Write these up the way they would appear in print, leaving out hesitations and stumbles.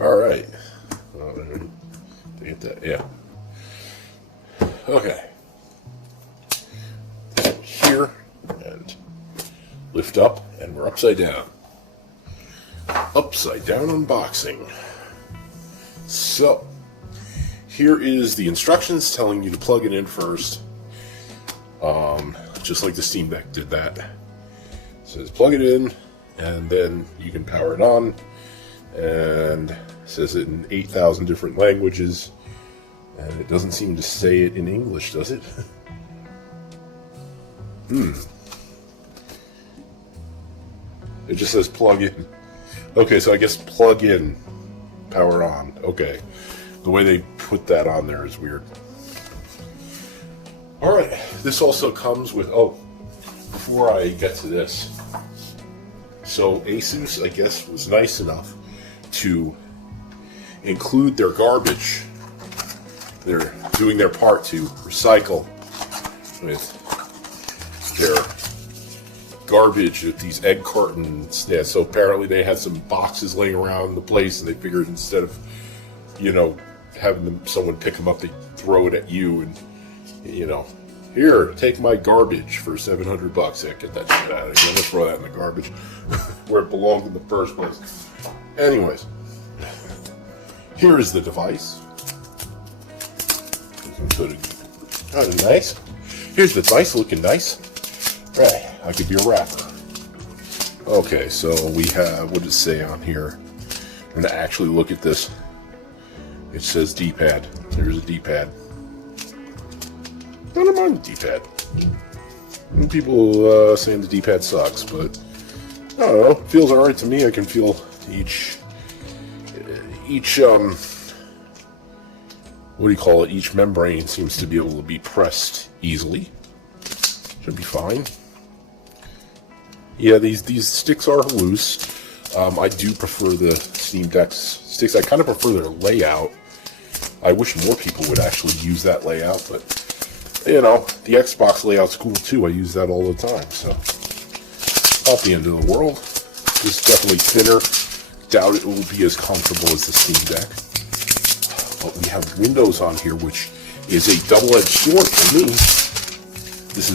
All right. Get that, yeah. Okay. Here, and lift up, and we're upside down. Upside down unboxing. So, here is the instructions telling you to plug it in first. Just like the Steam Deck did that. It says plug it in, and then you can power it on. And it says it in 8,000 different languages. And it doesn't seem to say it in English, does it? It just says plug in. Okay, so I guess plug in, power on. Okay. The way they put that on there is weird. Alright, this also comes with, before I get to this, so Asus, I guess, was nice enough to include their garbage. They're doing their part to recycle with their garbage with these egg cartons. Yeah, so apparently they had some boxes laying around the place, and they figured instead of, having someone pick them up, they throw it at you and, here, take my garbage for $700. Yeah, get that shit out of here. I'm gonna throw that in the garbage where it belonged in the first place. Anyways, here is the device. Kind of nice. Here's the device, looking nice. Right, I'll give you a wrapper. Okay, so we have, what does it say on here? I'm gonna actually look at this. It says D-pad. There's a D-pad. I don't mind the D-pad. People saying the D-pad sucks, but I don't know. It feels alright to me. I can feel each what do you call it? Each membrane seems to be able to be pressed easily. Should be fine. Yeah, these sticks are loose. I do prefer the Steam Deck's sticks. I kind of prefer their layout. I wish more people would actually use that layout, but the Xbox layout's cool too. I use that all the time, so not the end of the world. It's definitely thinner. Doubt it will be as comfortable as the Steam Deck. But we have Windows on here, which is a double-edged sword for me. This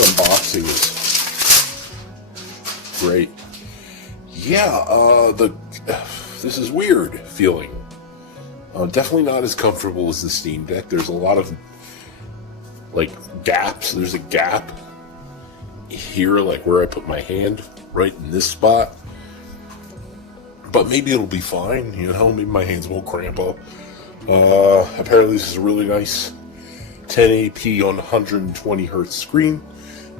unboxing is great. Yeah, this is weird feeling. Definitely not as comfortable as the Steam Deck. There's a lot of, gaps. There's a gap here, where I put my hand, right in this spot. But maybe it'll be fine, maybe my hands won't cramp up. Apparently this is a really nice 1080p on 120 hertz screen.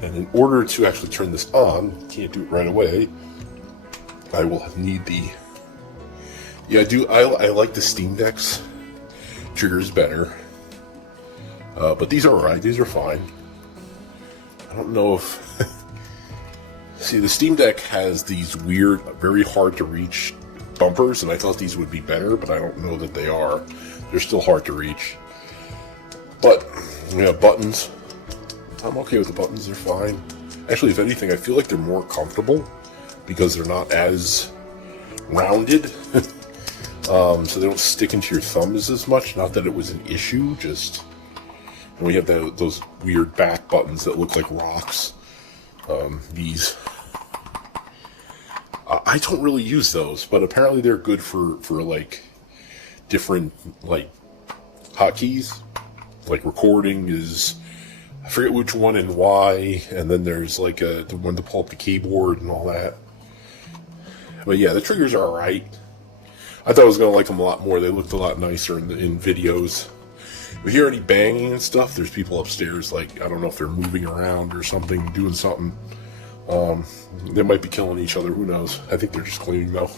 And in order to actually turn this on, can't do it right away, I will need the... Yeah, I like the Steam Deck's triggers better. But these are alright, these are fine. I don't know if... See, the Steam Deck has these weird, very hard to reach bumpers, and I thought these would be better, but I don't know that they are. They're still hard to reach. But, buttons. I'm okay with the buttons, they're fine. Actually, if anything, I feel like they're more comfortable because they're not as rounded. So they don't stick into your thumbs as much. Not that it was an issue, just... And we have those weird back buttons that look like rocks. These... I don't really use those, but apparently they're good for different, hotkeys. Recording is... I forget which one and why, and then there's, the one to pull up the keyboard and all that. But yeah, the triggers are alright. I thought I was going to like them a lot more. They looked a lot nicer in videos. If you hear any banging and stuff, there's people upstairs, I don't know if they're moving around or something, doing something. They might be killing each other, who knows. I think they're just cleaning, though.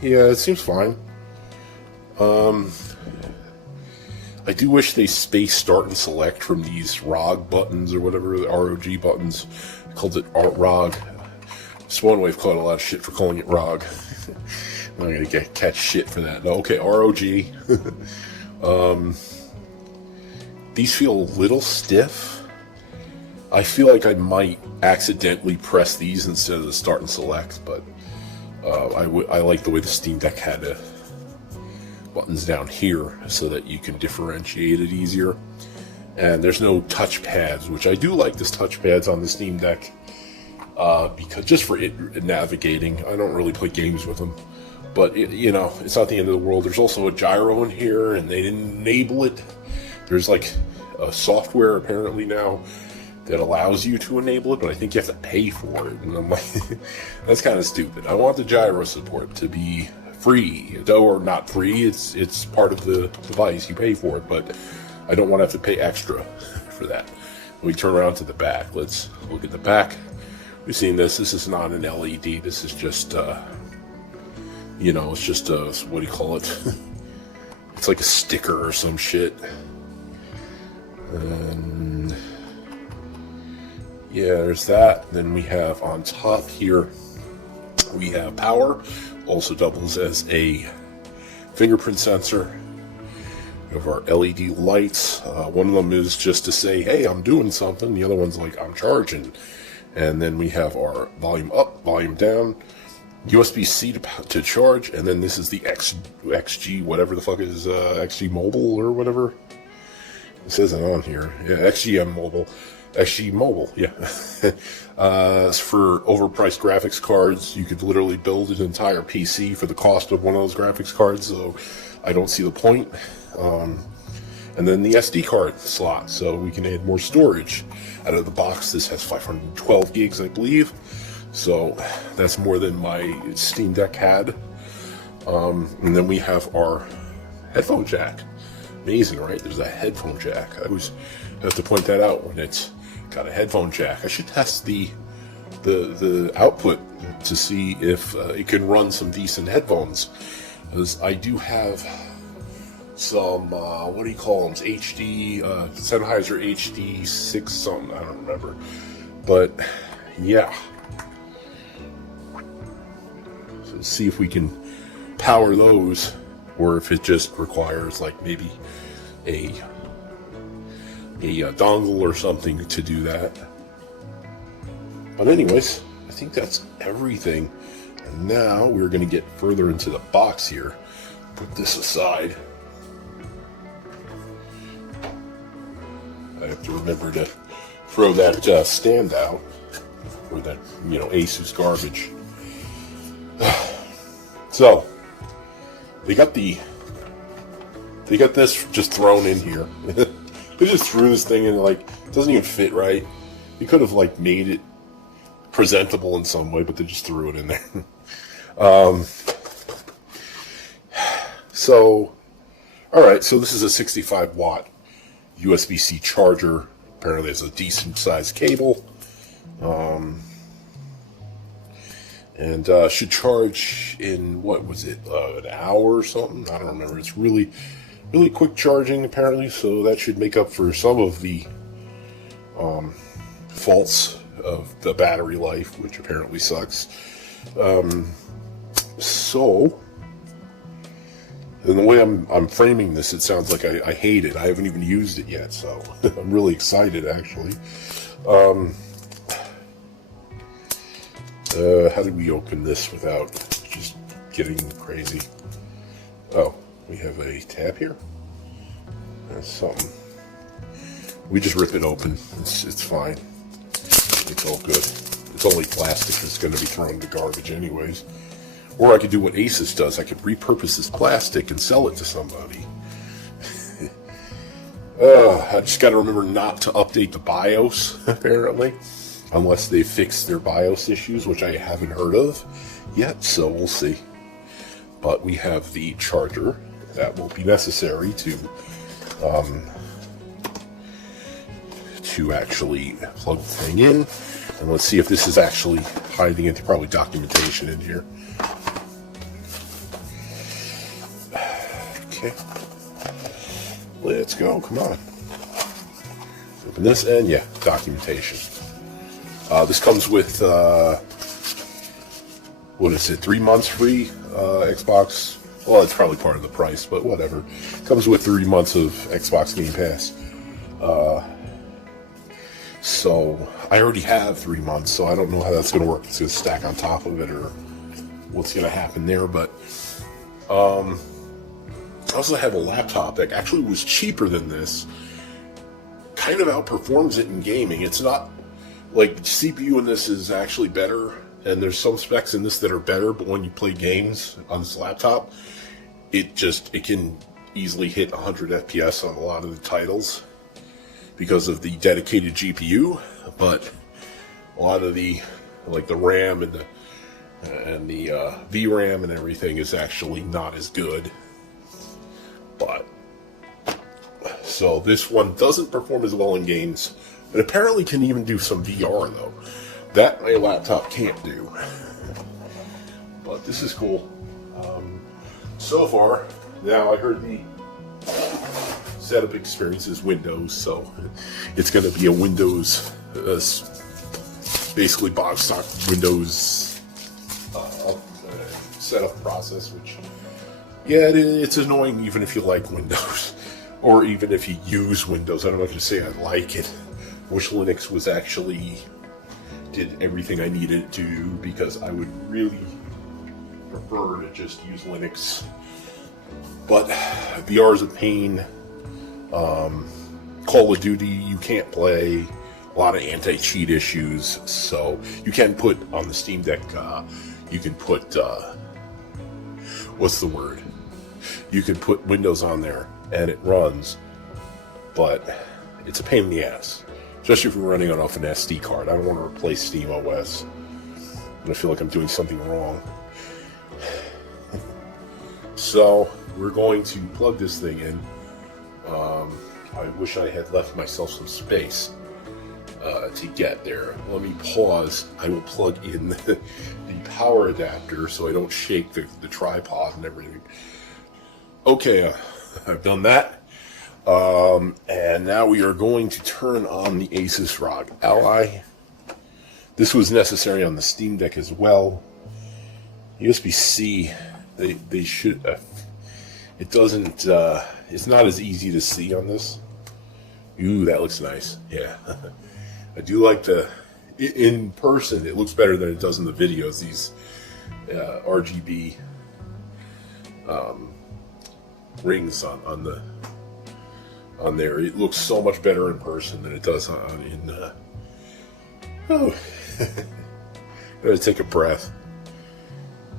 Yeah, it seems fine. I do wish they spaced start and select from these ROG buttons or whatever, the ROG buttons. I called it ROG. Spawnwave caught a lot of shit for calling it ROG. I'm not gonna catch shit for that. No, okay, ROG. These feel a little stiff. I feel like I might accidentally press these instead of the start and select, but I like the way the Steam Deck had buttons down here so that you can differentiate it easier. And there's no touch pads, which I do like this touch pads on the Steam Deck, because just for it navigating. I don't really play games with them, but you know, it's not the end of the world. There's also a gyro in here, and they didn't enable it. There's like a software apparently now that allows you to enable it, but I think you have to pay for it, and I'm like, that's kind of stupid. I want the gyro support to be free, or not free. It's part of the device. You pay for it, but I don't want to have to pay extra for that. We turn around to the back. Let's look at the back. We've seen this. This is not an LED. This is just, you know, it's just a, what do you call it? It's like a sticker or some shit. And yeah, there's that. Then we have on top here, we have power. Also doubles as a fingerprint sensor. We have our LED lights. One of them is just to say, hey, I'm doing something. The other one's like, I'm charging. And then we have our volume up, volume down, USB-C to charge, and then this is the XG, whatever the fuck is, XG Mobile or whatever. It says it on here. Yeah, XGM Mobile. XG Mobile, yeah. For overpriced graphics cards, you could literally build an entire PC for the cost of one of those graphics cards, so I don't see the point. And then the SD card slot, so we can add more storage. Out of the box, this has 512 gigs, I believe. So that's more than my Steam Deck had. And then we have our headphone jack. Amazing, right? There's a headphone jack. I always have to point that out when it's got a headphone jack. I should test the output to see if it can run some decent headphones. Because I do have some, what do you call them? HD, Sennheiser HD 6 something, I don't remember. But, yeah. So let's see if we can power those, or if it just requires, like, maybe a dongle or something to do that. But anyways, I think that's everything. And now we're going to get further into the box here. Put this aside. I have to remember to throw that stand out, or that, you know, Asus garbage. So they got this just thrown in here. They just threw this thing in, like, it doesn't even fit right. You could have, like, made it presentable in some way, but they just threw it in there. So, alright, so this is a 65 watt USB-C charger. Apparently it's a decent sized cable. And should charge in, what was it, an hour or something? I don't remember. It's really quick charging, apparently, so that should make up for some of the faults of the battery life, which apparently sucks. So, and the way I'm framing this, it sounds like I hate it. I haven't even used it yet, so I'm really excited, actually. How did we open this without just getting crazy? Oh, we have a tab here. That's something. We just rip it open. It's fine. It's all good. It's only plastic that's going to be thrown in the garbage anyways. Or I could do what Asus does. I could repurpose this plastic and sell it to somebody. I just got to remember not to update the BIOS, apparently. Unless they fix their BIOS issues, which I haven't heard of yet, so we'll see. But we have the charger that will be necessary to actually plug the thing in. And let's see if this is actually hiding into probably documentation in here. Okay. Let's go, come on. Open this and yeah, documentation. This comes with, what is it, 3 months free Xbox. Well, it's probably part of the price, but whatever. Comes with 3 months of Xbox Game Pass. So I already have 3 months, so I don't know how that's going to work. It's going to stack on top of it or what's going to happen there. But I also have a laptop that actually was cheaper than this. Kind of outperforms it in gaming. It's not like the CPU in this is actually better, and there's some specs in this that are better, but when you play games on this laptop, it can easily hit 100 FPS on a lot of the titles because of the dedicated GPU, but a lot of the RAM and the VRAM and everything is actually not as good. But so this one doesn't perform as well in games. It apparently can even do some VR though. That my laptop can't do. But this is cool. So far, now I heard the setup experience is Windows, so it's going to be a Windows, basically box stock Windows setup process, which, yeah, it's annoying even if you like Windows, or even if you use Windows. I'm not going to say I like it. I wish Linux was actually did everything I needed it to, because I would really prefer to just use Linux. But VR is a pain. Call of Duty you can't play. A lot of anti-cheat issues. So you can put on the Steam Deck, you can put, what's the word? You can put Windows on there and it runs, but it's a pain in the ass. Especially if you're running it off an SD card. I don't want to replace Steam OS. I feel like I'm doing something wrong. So we're going to plug this thing in. I wish I had left myself some space to get there. Let me pause. I will plug in the power adapter so I don't shake the tripod and everything. Okay, I've done that. And now we are going to turn on the Asus ROG Ally. This was necessary on the Steam Deck as well. USB-C, they should, it doesn't, it's not as easy to see on this. Ooh, that looks nice. Yeah. I do like in person, it looks better than it does in the videos, these RGB rings on there. It looks so much better in person than it does oh. Gotta take a breath.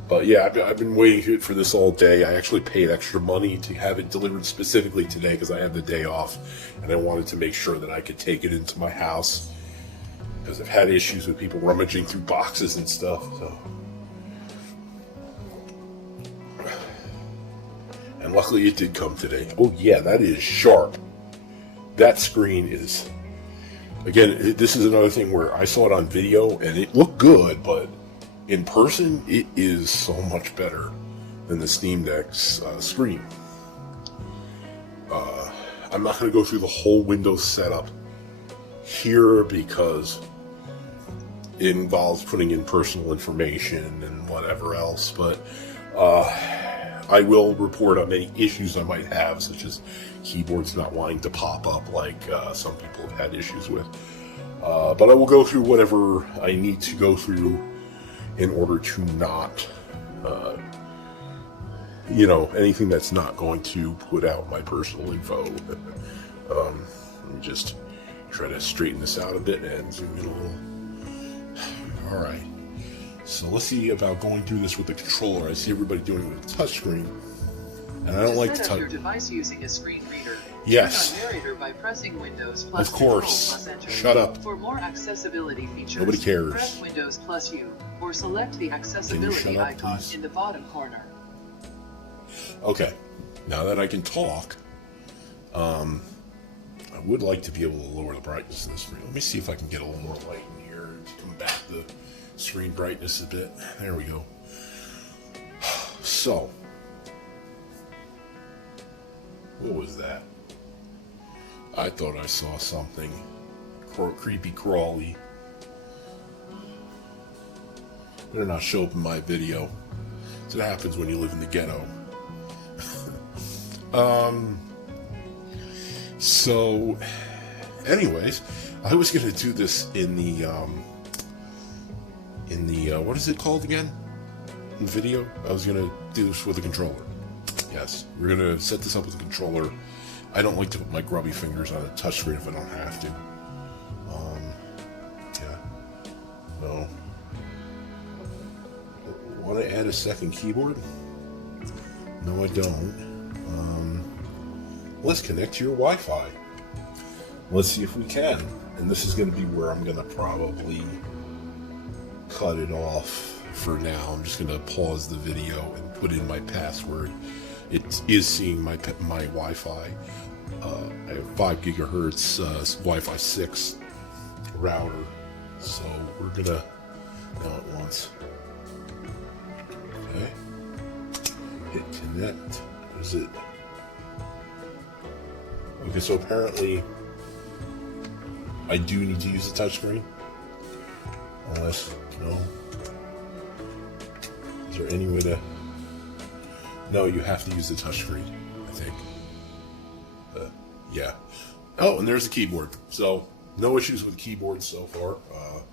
But yeah, I've been waiting for this all day. I actually paid extra money to have it delivered specifically today because I had the day off, and I wanted to make sure that I could take it into my house, because I've had issues with people rummaging through boxes and stuff. So, and luckily it did come today. Oh yeah, that is sharp. That screen is, again, this is another thing where I saw it on video and it looked good, but in person it is so much better than the Steam Deck's screen. I'm not going to go through the whole Windows setup here because it involves putting in personal information and whatever else, but I will report on any issues I might have, such as keyboards not wanting to pop up like some people have had issues with. But I will go through whatever I need to go through in order to not, anything that's not going to put out my personal info. Let me just try to straighten this out a bit and zoom in a little. Alright, so let's see about going through this with the controller. I see everybody doing it with a touchscreen, and I don't like to touch your device using a screen reader. Yes. Narrator by pressing Windows plus of course. Plus Enter. Shut up. For more accessibility features, nobody cares. Press Windows plus U, or select the accessibility icon in the bottom corner. Okay, now that I can talk, I would like to be able to lower the brightness of the screen. Let me see if I can get a little more light in here to combat the screen brightness a bit. There we go. So, what was that? I thought I saw something creepy crawly. Better not show up in my video. That's what happens when you live in the ghetto. So, anyways, I was gonna do this in the what is it called again? in video, I was going to do this with a controller. Yes, we're going to set this up with a controller. I don't like to put my grubby fingers on a touchscreen if I don't have to. Yeah. No. Want to add a second keyboard? No, I don't. Let's connect to your Wi-Fi. Let's see if we can. And this is going to be where I'm going to probably cut it off for now. I'm just going to pause the video and put in my password. It is seeing my Wi-Fi. I have 5 gigahertz Wi-Fi 6 router. So we're going to, now it wants. Okay. Hit connect. Is it? Okay, so apparently I do need to use the touchscreen. Unless, no. Is there any way to... No, you have to use the touchscreen, I think. Yeah. Oh, and there's the keyboard. So, no issues with the keyboard so far.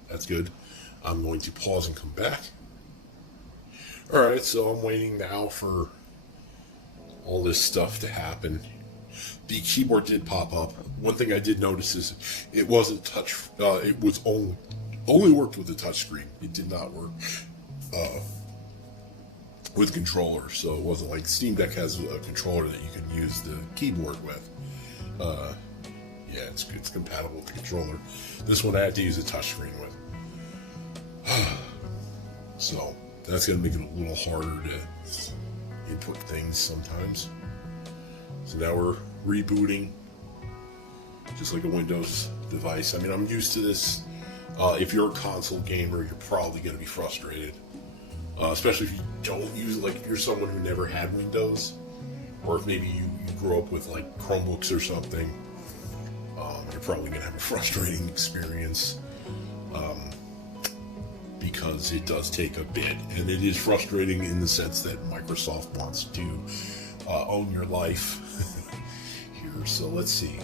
That's good. I'm going to pause and come back. Alright, so I'm waiting now for all this stuff to happen. The keyboard did pop up. One thing I did notice is it wasn't touch. It was only worked with the touchscreen. It did not work with controller. So it wasn't like Steam Deck has a controller that you can use the keyboard with. Yeah, it's compatible with the controller. This one I had to use a touchscreen with. So that's gonna make it a little harder to input things sometimes. So now we're rebooting, just like a Windows device. I mean, I'm used to this. If you're a console gamer, you're probably going to be frustrated, especially if you don't use it. Like if you're someone who never had Windows, or if maybe you grew up with like Chromebooks or something, you're probably going to have a frustrating experience because it does take a bit, and it is frustrating in the sense that Microsoft wants to own your life. Here, so let's see.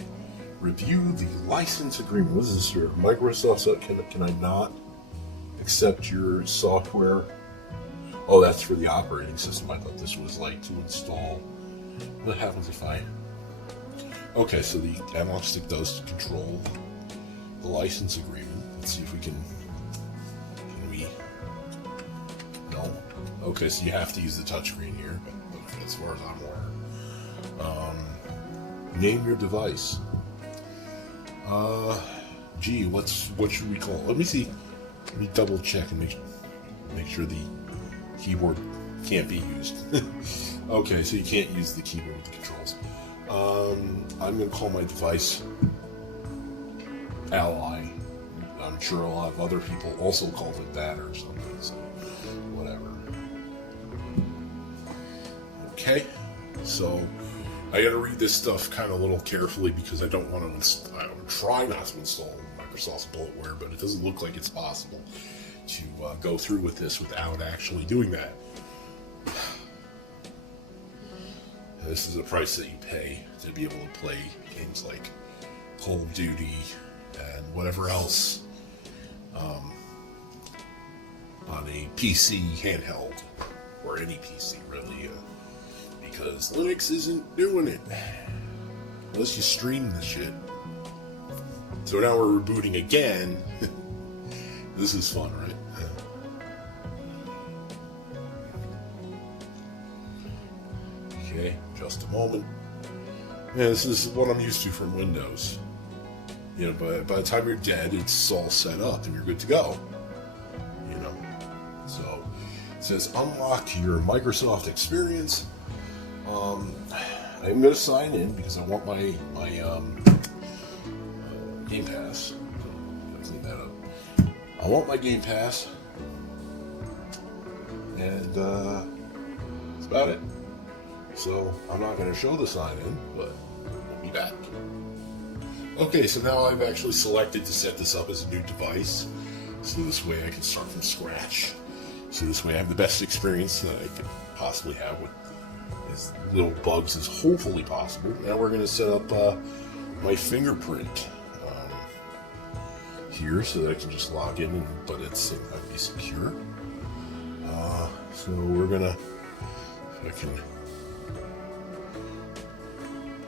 Review the license agreement. What is this here? Microsoft, can I not accept your software? Oh, that's for the operating system. I thought this was like to install. What happens if I... Okay, so the analog stick does control the license agreement. Let's see if we can we... No. Okay, so you have to use the touchscreen here, but as far as I'm aware. Name your device. Gee, what should we call it? Let me see. Let me double check and make sure the keyboard can't be used. Okay, so you can't use the keyboard with the controls. I'm gonna call my device Ally. I'm sure a lot of other people also called it that or something. So whatever. Okay, so I gotta read this stuff kind of a little carefully because I don't want to. I would try not to install Microsoft's bloatware, but it doesn't look like it's possible to go through with this without actually doing that. And this is the price that you pay to be able to play games like Call of Duty and whatever else on a PC handheld or any PC really. Because Linux isn't doing it unless you stream the shit. So now we're rebooting again. This is fun, right? Okay, just a moment. Yeah, this is what I'm used to from Windows. You know, by the time you're dead, it's all set up and you're good to go. You know, so it says unlock your Microsoft experience. I'm going to sign in because I want my Game Pass. Clean that up. I want my Game Pass, and that's about it. So I'm not going to show the sign in, but we'll be back. Okay, so now I've actually selected to set this up as a new device, so this way I can start from scratch. So this way I have the best experience that I could possibly have with as little bugs as hopefully possible. Now we're going to set up my fingerprint here so that I can just log in, but it's going to be secure. So we're gonna, if I can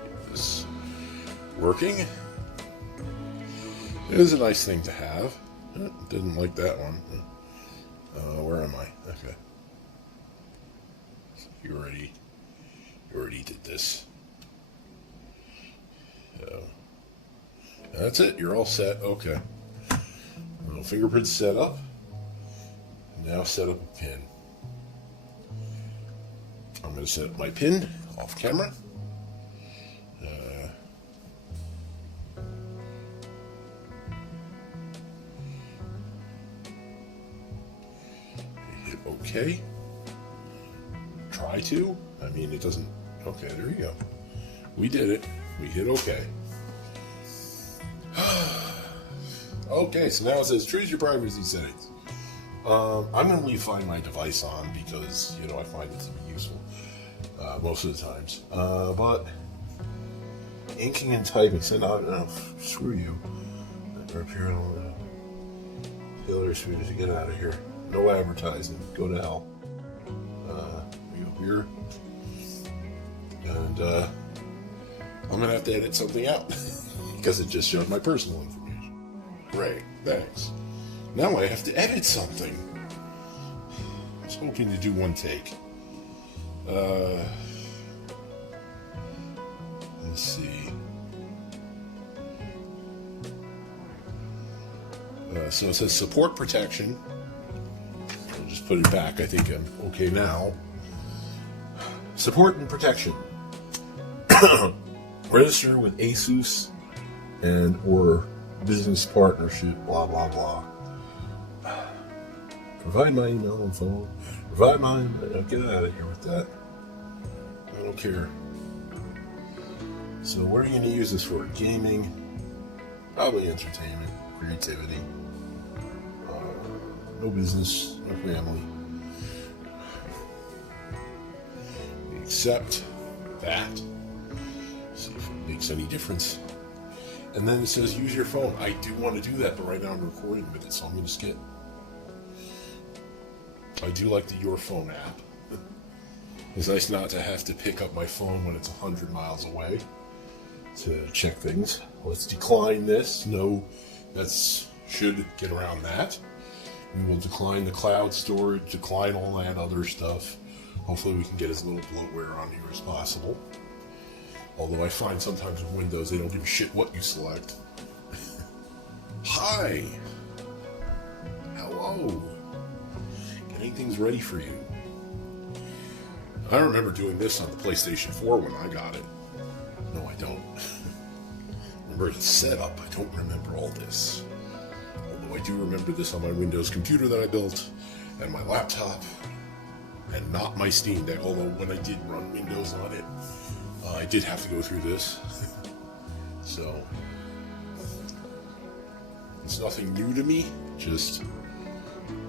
get this working. It is a nice thing to have. Didn't like that one. Where am I? Okay. So you already did this. So that's it. You're all set. Okay. Little fingerprint set up. Now set up a pin. I'm going to set up my pin off camera. Hit OK. Try to. I mean, it doesn't. Okay, there you go. We did it. We hit OK. Okay, so now it says choose your privacy settings. I'm going to leave Find My Device on because, you know, I find it to be useful most of the times. But inking and typing, so no, screw you. Appear on the Hillary Street to get out of here. No advertising. Go to hell. We go here. And I'm going to have to edit something out because it just showed my personal information. Great, thanks. Now I have to edit something. I was hoping to do one take. Let's see. So it says support protection. I'll just put it back. I think I'm okay now. Support and protection. Register with Asus and or business partnership, blah, blah, blah. Provide my email and phone. Provide my... Get out of here with that. I don't care. So what are you going to use this for? Gaming. Probably entertainment. Creativity. No business. No family. Accept that. See if it makes any difference. And then it says use your phone. I do want to do that, but right now I'm recording with it, so I'm going to skip. I do like the Your Phone app. It's nice not to have to pick up my phone when it's 100 miles away to check things. Let's decline this. No, that's should get around that. We will decline the cloud storage, decline all that other stuff. Hopefully we can get as little bloatware on here as possible. Although I find sometimes with Windows, they don't give a shit what you select. Hi! Hello! Getting things ready for you. I remember doing this on the PlayStation 4 when I got it. No, I don't. Remember the setup. I don't remember all this. Although I do remember this on my Windows computer that I built, and my laptop, and not my Steam Deck, although when I did run Windows on it, I did have to go through this. So, it's nothing new to me. Just,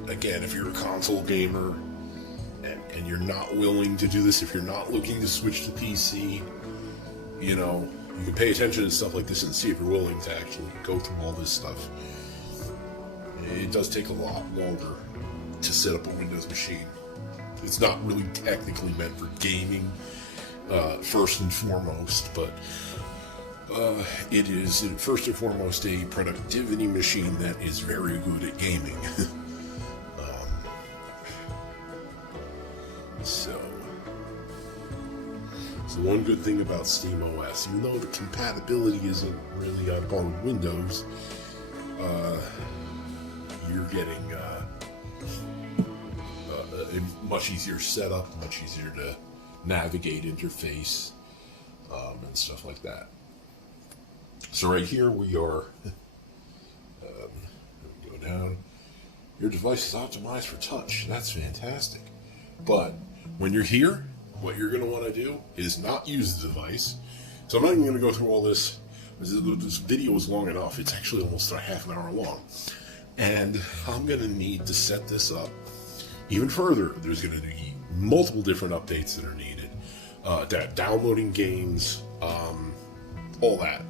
again, if you're a console gamer, and you're not willing to do this, if you're not looking to switch to PC, you know, you can pay attention to stuff like this and see if you're willing to actually go through all this stuff. It does take a lot longer to set up a Windows machine. It's not really technically meant for gaming, first and foremost, but it is first and foremost a productivity machine that is very good at gaming. So one good thing about SteamOS, even though the compatibility isn't really on par with Windows, you're getting a much easier setup, much easier to navigate interface, and stuff like that. So right here we are, go down, your device is optimized for touch. That's fantastic. But when you're here, what you're going to want to do is not use the device. So I'm not even going to go through all this. This video is long enough. It's actually almost a half an hour long. And I'm going to need to set this up even further. There's going to be multiple different updates that are needed. Downloading games, all that.